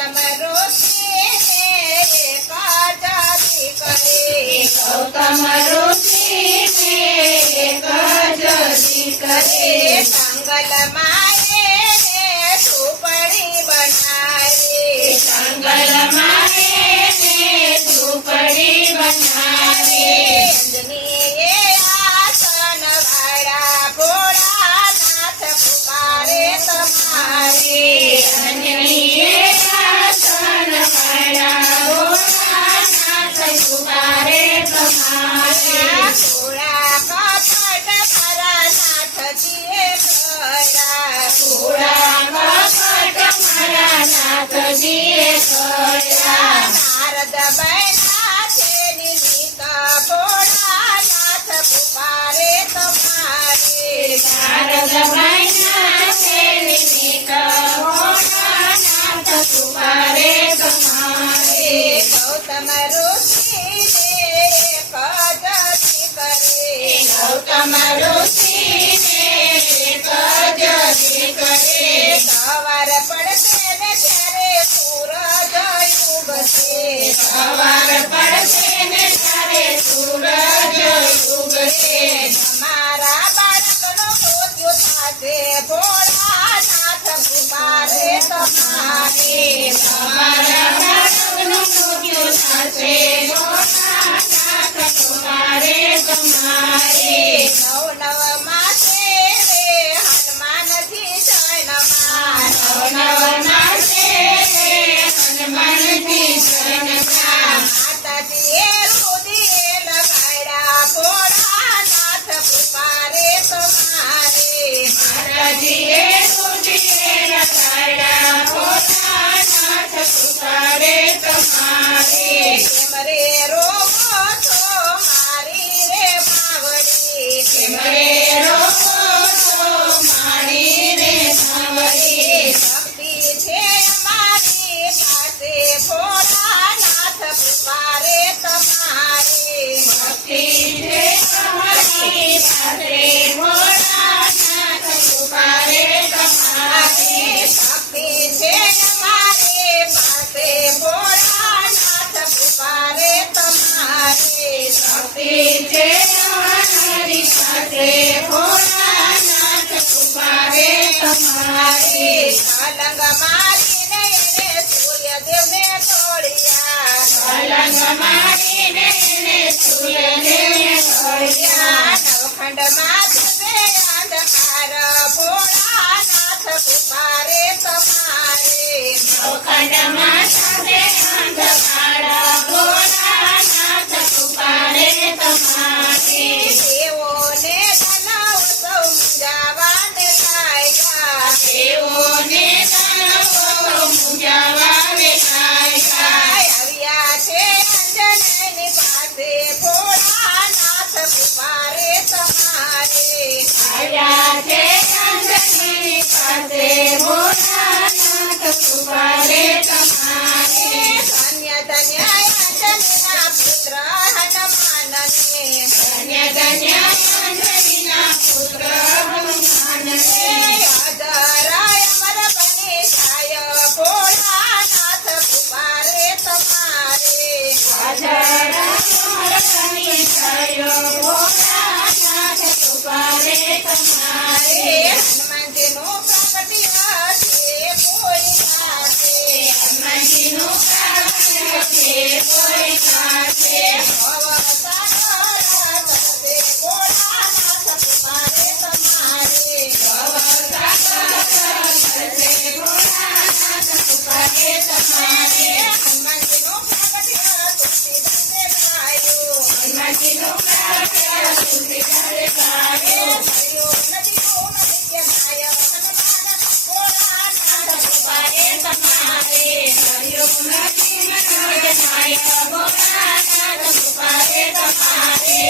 ગૌતમ ઋષિને એક જદી કરે ગૌતમ ઋષિને એક જદી કરે જંગલમાં એને ઝૂંપડી બનાવી જંગલમાં એને ઝૂંપડી બનાવી અંજનીએ આસન વાળા ભોળાનાથ પુકારે તમારે અંજનીએ આસન વાળા ભોળાનાથ પુકારે તમારે થોડા કપટ મારા નાથજીએ કર્યા થોડા કપટ મારા નાથજીએ કર્યા નારદ બન્યા છે નિમિત્ત ભોળાનાથ પુકારે તમારે નારદ બન્યા છે નિમિત્ત ભોળાનાથ પુકારે તમારે ગૌતમ ઋષિને એક જદી કરે ગૌતમ ઋષિને એક જદી કરે સવાર પડશે ને ત્યારે સૂરજ ઉગશે સવાર પડશે ને ત્યારે સૂરજ ઉગશે અમારા બાળકનો મૃત્યુ થશે ભોળાનાથ પુકારે તમારે તમારા બાળકનું મૃત્યુ થશે ભોળાનાથ પુકારે તમારે નવ નવ માસે રે હનુમાનજી શરણમાં નવ માસે હનુમાનજી શરણમાં માતાજીએ રુધિરે લગાડ્યા ભોળાનાથ પુકારે તમારે માતાજીએ રુધિરે લગાડ્યા ભોળાનાથ પુકારે તમારે કેમ રે રોવો છો મારી રે માવડી કેમ રે રોવો છો મારી રે સાવડી ભક્તિ છે અમારી પાસે ભોળાનાથ પુકારે તમારે ભક્તિ છે તમારી પાસે ભોળાનાથ પુકારે તમારે ભક્તિ છે અમારી પાસે ભોળાનાથ પુકારે તમારે ભક્તિ છે અમારી પાસે ભોળાનાથ પુકારે તમારે પલંગ મારીને એને સૂર્યદેવને તોડ્યા પલંગ મારીને એને સૂર્યદેવને તોડ્યા નવખંડમાં જશે અંધકાર ભોળાનાથ પુકારે તમારે નવખંડમાં સાથે અંધકાર ભોળાનાથ પુકારે તમારે દેવોને દાનવ સૌ મુંજાવાને લાગ્યા દેવોને દાનવો મૂંઝાવાને લાગ્યા આવ્યા છે અંજનેયની પાસે ભોળાનાથ પુકારે તમારે આવ્યા છે અંજની પાસે ભોળાનાથ પુકારે તમારે ધન્ય ધન્ય અંજનીના પુત્ર હનુમાનને ધન્ય ધન્ય અંજનીના પુત્ર હનુમાનને અજરાય અમર બની જાય ભોળાનાથ પુકારે તમારે અજરા બની થયો ભોળાનાથ પુકારે તમારે હનુમાનજીનું પ્રગટ્ય છે કોઈ સાથે હનુમાનજીનું કાર્ય છે કોઈ સાથે ભવસાગર તરસે ભોળાનાથ પુકારે તમારે ભવસાગર તરસે ભોળાનાથ પુકારે તમારે હનુમાનજીનું પ્રગટ્ય તુલસીદાસે ગાયું હનુમાનજીનું કાર્ય તુલસીદાસે ગાયું નદીઓ નૃત્ય ગાય હનુમાન ભોળાનાથ પુકારે તમારે હરિયો નથી મનોજ માય ભોળાનાથ પુકારે તમારે